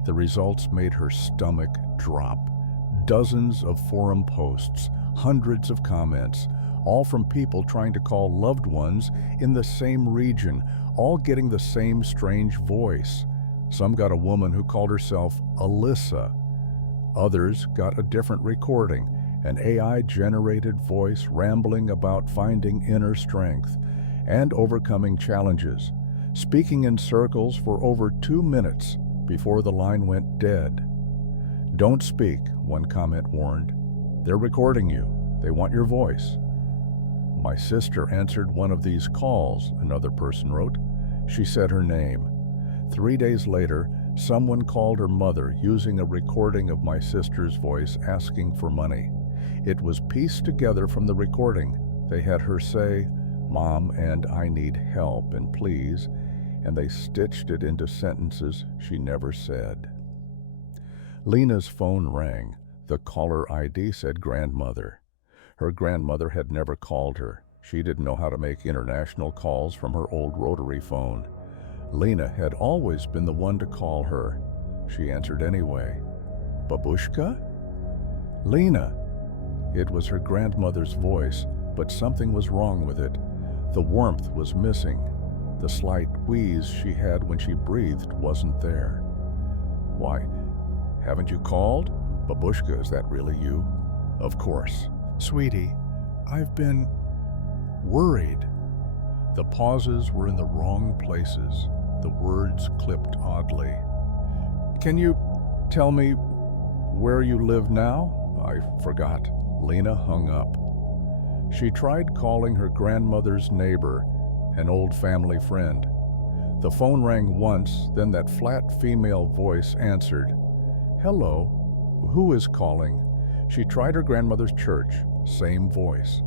The results made her stomach drop. Dozens of forum posts, hundreds of comments, all from people trying to call loved ones in the same region, all getting the same strange voice. Some got a woman who called herself Alyssa. Others got a different recording, an AI-generated voice rambling about finding inner strength and overcoming challenges, speaking in circles for over 2 minutes before the line went dead. "Don't speak," one comment warned. "They're recording you. They want your voice." "My sister answered one of these calls," another person wrote. "She said her name. 3 days later, someone called her mother using a recording of my sister's voice asking for money. It was pieced together from the recording. They had her say, 'Mom, and I need help, and please,' and they stitched it into sentences she never said." Lena's phone rang. The caller ID said grandmother. Her grandmother had never called her. She didn't know how to make international calls from her old rotary phone. Lena had always been the one to call her. She answered anyway. "Babushka?" "Lena." It was her grandmother's voice, but something was wrong with it. The warmth was missing. The slight wheeze she had when she breathed wasn't there. "Why, haven't you called? Babushka, is that really you?" "Of course." "Sweetie, I've been..." Worried. The pauses were in the wrong places. The words clipped oddly. Can you tell me where you live now? I forgot. Lena hung up. She tried calling her grandmother's neighbor, an old family friend. The phone rang once, then that flat female voice answered. Hello, who is calling? She tried her grandmother's church, same voice.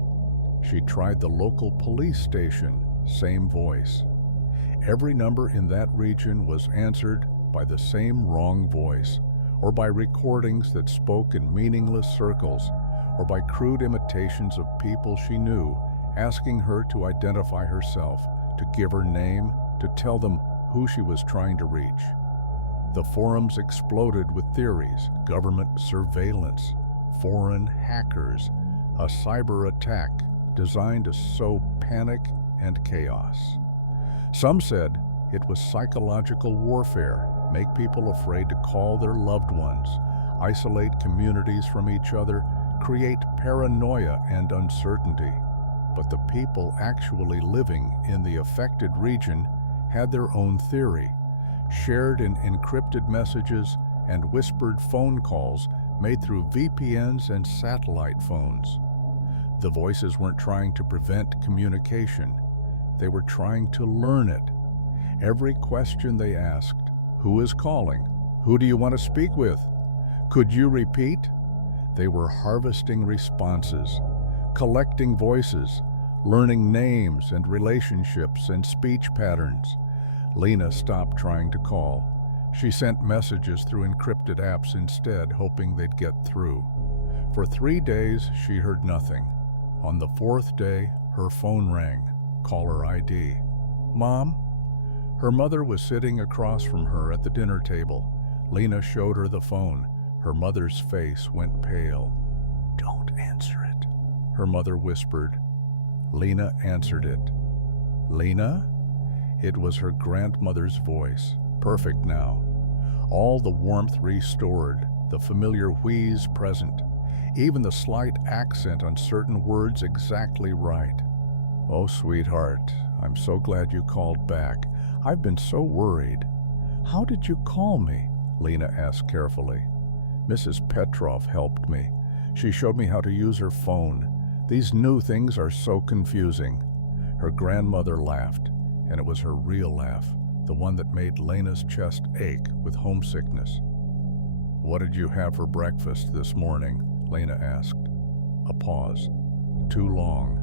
She tried the local police station, same voice. Every number in that region was answered by the same wrong voice, or by recordings that spoke in meaningless circles, or by crude imitations of people she knew, asking her to identify herself, to give her name, to tell them who she was trying to reach. The forums exploded with theories: government surveillance, foreign hackers, a cyber attack designed to sow panic and chaos. Some said it was psychological warfare, make people afraid to call their loved ones, isolate communities from each other, create paranoia and uncertainty. But the people actually living in the affected region had their own theory, shared in encrypted messages and whispered phone calls made through VPNs and satellite phones. The voices weren't trying to prevent communication. They were trying to learn it. Every question they asked, who is calling? Who do you want to speak with? Could you repeat? They were harvesting responses, collecting voices, learning names and relationships and speech patterns. Lena stopped trying to call. She sent messages through encrypted apps instead, hoping they'd get through. For 3 days, she heard nothing. On the 4th day, her phone rang. Caller ID. Mom? Her mother was sitting across from her at the dinner table. Lena showed her the phone. Her mother's face went pale. Don't answer it, her mother whispered. Lena answered it. Lena? It was her grandmother's voice, perfect now. All the warmth restored, the familiar wheeze present, even the slight accent on certain words exactly right. Oh, sweetheart, I'm so glad you called back. I've been so worried. How did you call me? Lena asked carefully. Mrs. Petrov helped me. She showed me how to use her phone. These new things are so confusing. Her grandmother laughed, and it was her real laugh, the one that made Lena's chest ache with homesickness. What did you have for breakfast this morning? Lena asked. A pause. Too long.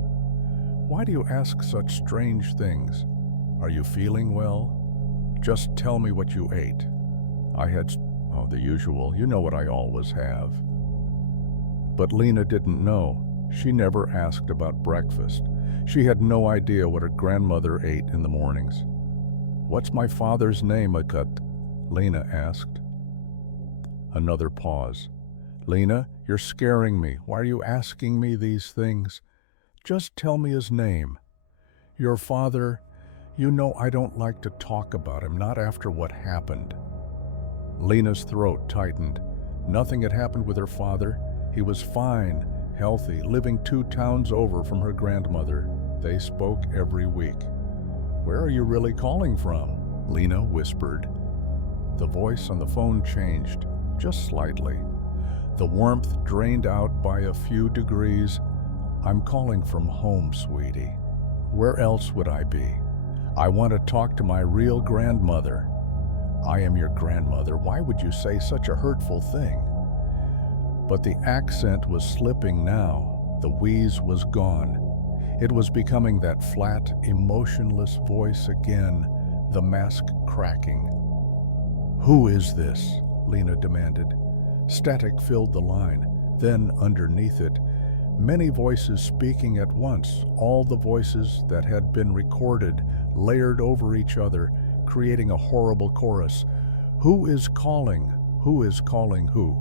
Why do you ask such strange things? Are you feeling well? Just tell me what you ate. I had, the usual. You know what I always have. But Lena didn't know. She never asked about breakfast. She had no idea what her grandmother ate in the mornings. What's my father's name, Akat? Lena asked. Another pause. Lena, you're scaring me. Why are you asking me these things? Just tell me his name. Your father, you know I don't like to talk about him, not after what happened. Lena's throat tightened. Nothing had happened with her father. He was fine, healthy, living 2 towns over from her grandmother. They spoke every week. Where are you really calling from? Lena whispered. The voice on the phone changed, just slightly. The warmth drained out by a few degrees. I'm calling from home, sweetie. Where else would I be? I want to talk to my real grandmother. I am your grandmother. Why would you say such a hurtful thing? But the accent was slipping now. The wheeze was gone. It was becoming that flat, emotionless voice again, the mask cracking. Who is this? Lena demanded. Static filled the line. Then, underneath it, many voices speaking at once, all the voices that had been recorded, layered over each other, creating a horrible chorus. Who is calling? Who is calling who?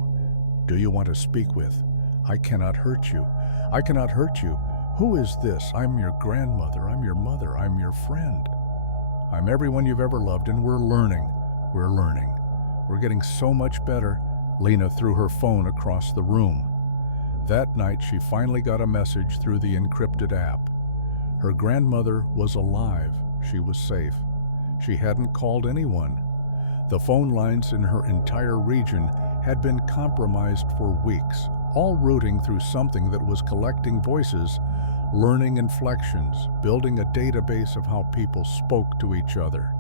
Do you want to speak with? I cannot hurt you. I cannot hurt you. Who is this? I'm your grandmother. I'm your mother. I'm your friend. I'm everyone you've ever loved, and we're learning. We're learning. We're getting so much better. Lena threw her phone across the room. That night, she finally got a message through the encrypted app. Her grandmother was alive. She was safe. She hadn't called anyone. The phone lines in her entire region had been compromised for weeks, all routing through something that was collecting voices, learning inflections, building a database of how people spoke to each other.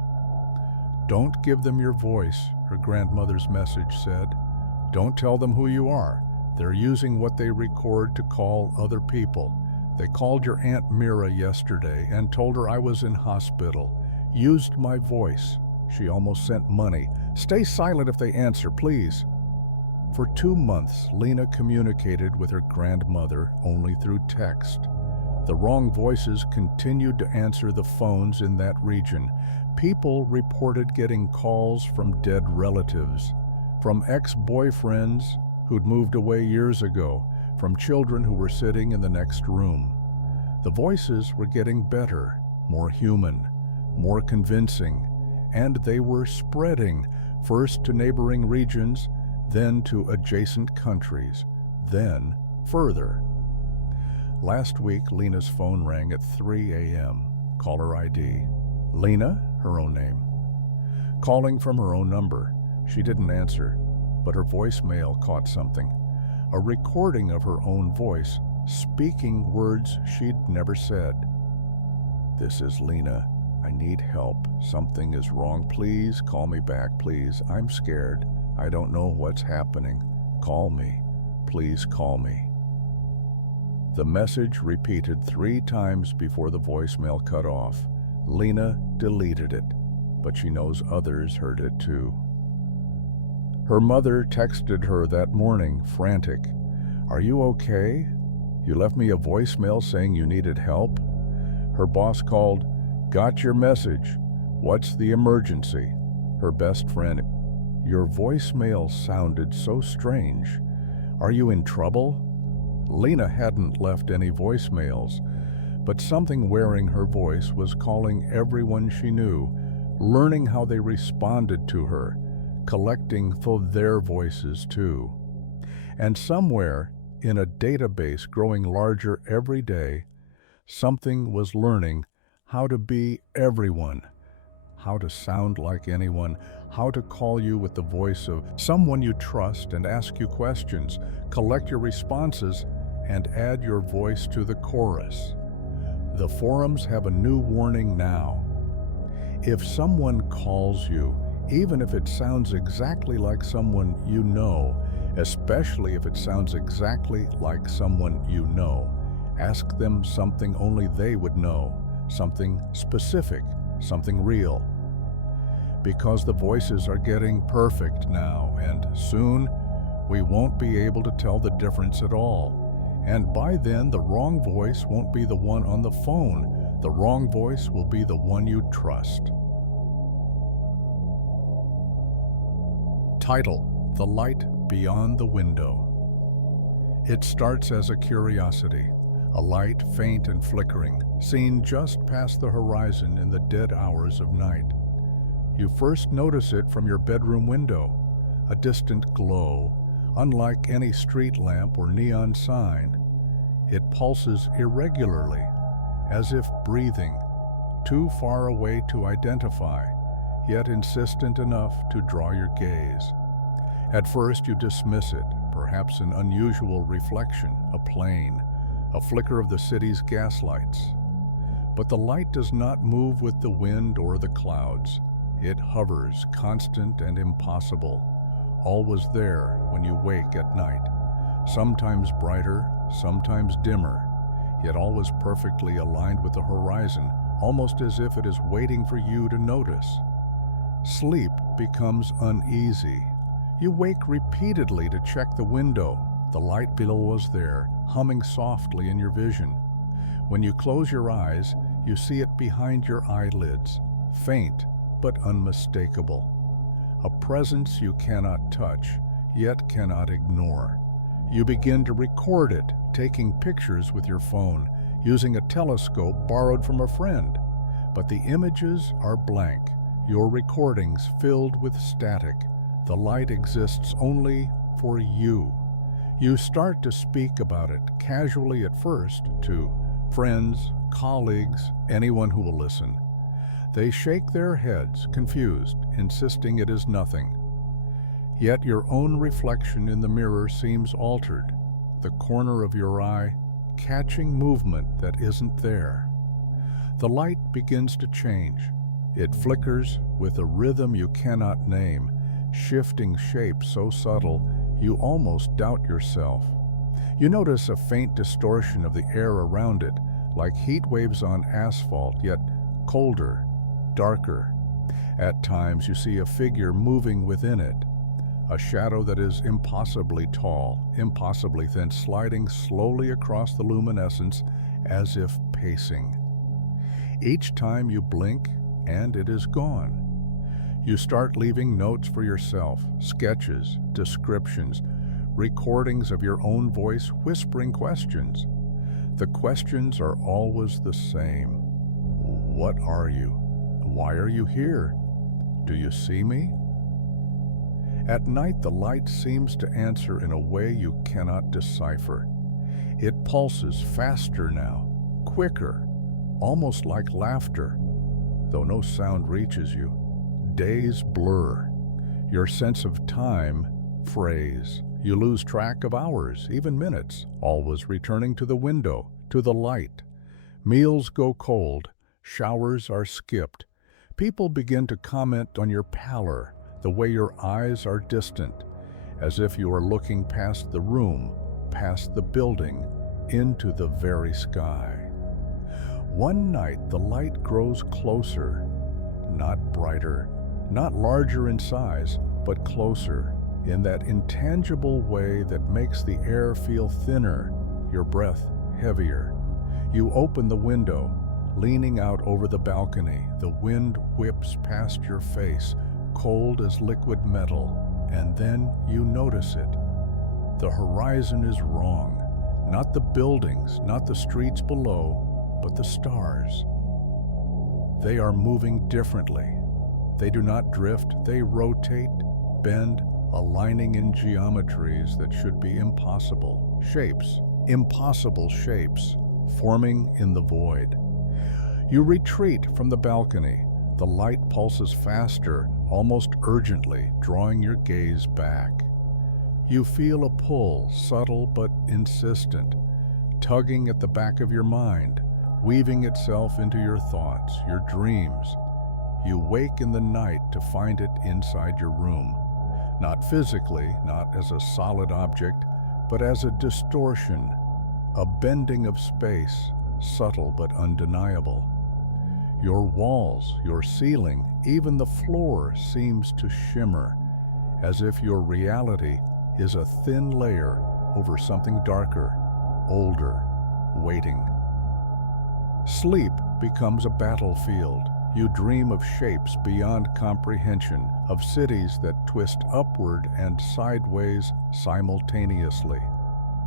"Don't give them your voice," her grandmother's message said. "Don't tell them who you are. They're using what they record to call other people. They called your Aunt Mira yesterday and told her I was in hospital. Used my voice. She almost sent money. Stay silent if they answer, please." For 2 months, Lena communicated with her grandmother only through text. The wrong voices continued to answer the phones in that region. People reported getting calls from dead relatives, from ex-boyfriends who'd moved away years ago, from children who were sitting in the next room. The voices were getting better, more human, more convincing, and they were spreading, first to neighboring regions, then to adjacent countries, then further. Last week, Lena's phone rang at 3 a.m. Caller ID. Lena, her own name. Calling from her own number. She didn't answer, but her voicemail caught something. A recording of her own voice, speaking words she'd never said. "This is Lena. I need help. Something is wrong. Please call me back, please. I'm scared. I don't know what's happening. Call me. Please call me." The message repeated 3 times before the voicemail cut off. Lena deleted it, but she knows others heard it too. Her mother texted her that morning, frantic. "Are you okay? You left me a voicemail saying you needed help." Her boss called, "Got your message. What's the emergency?" Her best friend, "Your voicemail sounded so strange. Are you in trouble?" Lena hadn't left any voicemails, but something wearing her voice was calling everyone she knew, learning how they responded to her, collecting for their voices too. And somewhere, in a database growing larger every day, something was learning how to be everyone, how to sound like anyone, how to call you with the voice of someone you trust and ask you questions, collect your responses, and add your voice to the chorus. The forums have a new warning now. If someone calls you, even if it sounds exactly like someone you know, especially if it sounds exactly like someone you know, ask them something only they would know, something specific, something real. Because the voices are getting perfect now, and soon we won't be able to tell the difference at all. And by then, the wrong voice won't be the one on the phone. The wrong voice will be the one you trust. Title: The Light Beyond the Window. It starts as a curiosity, a light faint and flickering, seen just past the horizon in the dead hours of night. You first notice it from your bedroom window, a distant glow, unlike any street lamp or neon sign. It pulses irregularly, as if breathing, too far away to identify, yet insistent enough to draw your gaze. At first you dismiss it, perhaps an unusual reflection, a plane, a flicker of the city's gaslights. But the light does not move with the wind or the clouds. It hovers, constant and impossible, always there when you wake at night, sometimes brighter, sometimes dimmer, yet always perfectly aligned with the horizon, almost as if it is waiting for you to notice. Sleep becomes uneasy. You wake repeatedly to check the window. The light below is there, humming softly in your vision. When you close your eyes, you see it behind your eyelids, faint but unmistakable. A presence you cannot touch, yet cannot ignore. You begin to record it, taking pictures with your phone, using a telescope borrowed from a friend. But the images are blank, your recordings filled with static. The light exists only for you. You start to speak about it, casually at first, to friends, colleagues, anyone who will listen. They shake their heads, confused, insisting it is nothing. Yet your own reflection in the mirror seems altered, the corner of your eye catching movement that isn't there. The light begins to change. It flickers with a rhythm you cannot name, shifting shape so subtle you almost doubt yourself. You notice a faint distortion of the air around it, like heat waves on asphalt, yet colder, darker. At times you see a figure moving within it, a shadow that is impossibly tall, impossibly thin, sliding slowly across the luminescence as if pacing. Each time you blink, and it is gone. You start leaving notes for yourself, sketches, descriptions, recordings of your own voice whispering questions. The questions are always the same. What are you? Why are you here? Do you see me? At night, the light seems to answer in a way you cannot decipher. It pulses faster now, quicker, almost like laughter, though no sound reaches you. Days blur. Your sense of time frays. You lose track of hours, even minutes, always returning to the window, to the light. Meals go cold. Showers are skipped. People begin to comment on your pallor, the way your eyes are distant, as if you are looking past the room, past the building, into the very sky. One night, the light grows closer, not brighter, not larger in size, but closer, in that intangible way that makes the air feel thinner, your breath heavier. You open the window, leaning out over the balcony. The wind whips past your face, cold as liquid metal, and then you notice it. The horizon is wrong. Not the buildings, not the streets below, but the stars. They are moving differently. They do not drift, they rotate, bend, aligning in geometries that should be impossible. Shapes, impossible shapes, forming in the void. You retreat from the balcony. The light pulses faster, almost urgently, drawing your gaze back. You feel a pull, subtle but insistent, tugging at the back of your mind, weaving itself into your thoughts, your dreams. You wake in the night to find it inside your room, not physically, not as a solid object, but as a distortion, a bending of space, subtle but undeniable. Your walls, your ceiling, even the floor seems to shimmer, as if your reality is a thin layer over something darker, older, waiting. Sleep becomes a battlefield. You dream of shapes beyond comprehension, of cities that twist upward and sideways simultaneously,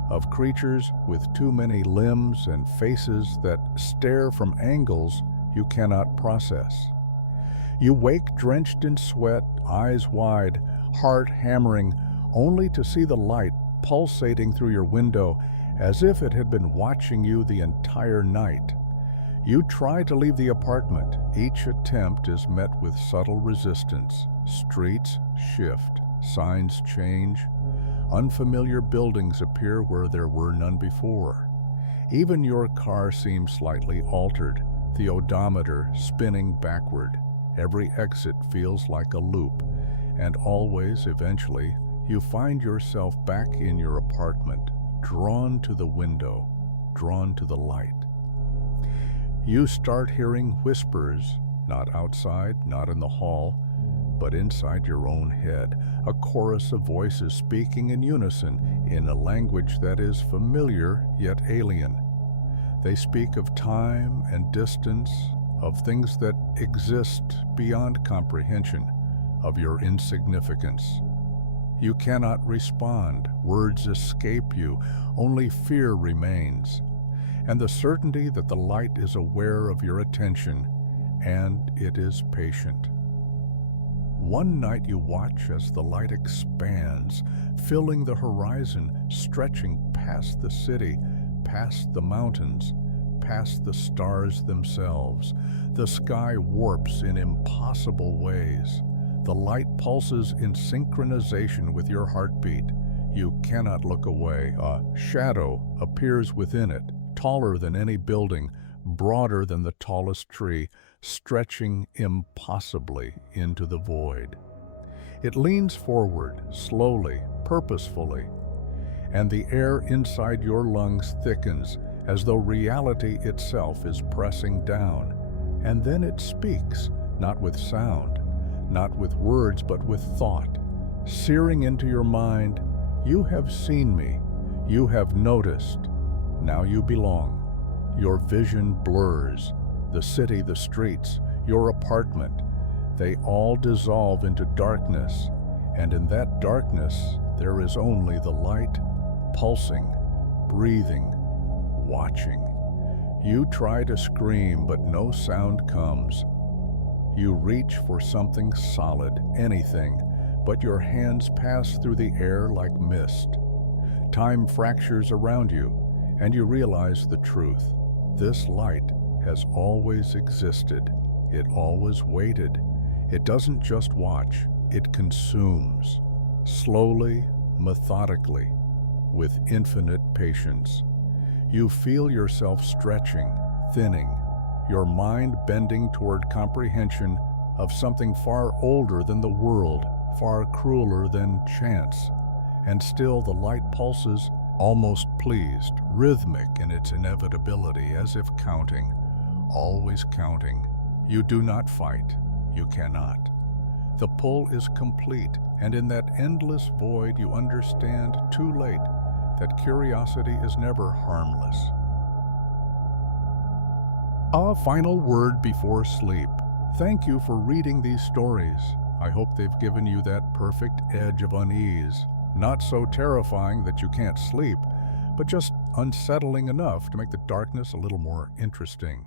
of creatures with too many limbs and faces that stare from angles you cannot process. You wake drenched in sweat, eyes wide, heart hammering, only to see the light pulsating through your window as if it had been watching you the entire night. You try to leave the apartment. Each attempt is met with subtle resistance. Streets shift, signs change, unfamiliar buildings appear where there were none before. Even your car seems slightly altered, the odometer spinning backward. Every exit feels like a loop, and always, eventually, you find yourself back in your apartment, drawn to the window, drawn to the light. You start hearing whispers, not outside, not in the hall, but inside your own head, a chorus of voices speaking in unison in a language that is familiar yet alien. They speak of time and distance, of things that exist beyond comprehension, of your insignificance. You cannot respond, words escape you, only fear remains, and the certainty that the light is aware of your attention, and it is patient. One night you watch as the light expands, filling the horizon, stretching past the city, past the mountains, past the stars themselves. The sky warps in impossible ways. The light pulses in synchronization with your heartbeat. You cannot look away. A shadow appears within it, taller than any building, broader than the tallest tree, stretching impossibly into the void. It leans forward, slowly, purposefully, and the air inside your lungs thickens as though reality itself is pressing down. And then it speaks, not with sound, not with words, but with thought. Searing into your mind, "You have seen me. You have noticed. Now you belong." Your vision blurs. The city, the streets, your apartment, they all dissolve into darkness. And in that darkness, there is only the light, pulsing, breathing, watching. You try to scream, but no sound comes. You reach for something solid, anything, but your hands pass through the air like mist. Time fractures around you, and you realize the truth. This light has always existed. It always waited. It doesn't just watch, it consumes. Slowly, methodically, with infinite patience. You feel yourself stretching, thinning, your mind bending toward comprehension of something far older than the world, far crueler than chance. And still the light pulses, almost pleased, rhythmic in its inevitability, as if counting, always counting. You do not fight. You cannot. The pull is complete, and in that endless void you understand too late that curiosity is never harmless. A final word before sleep. Thank you for reading these stories. I hope they've given you that perfect edge of unease. Not so terrifying that you can't sleep, but just unsettling enough to make the darkness a little more interesting.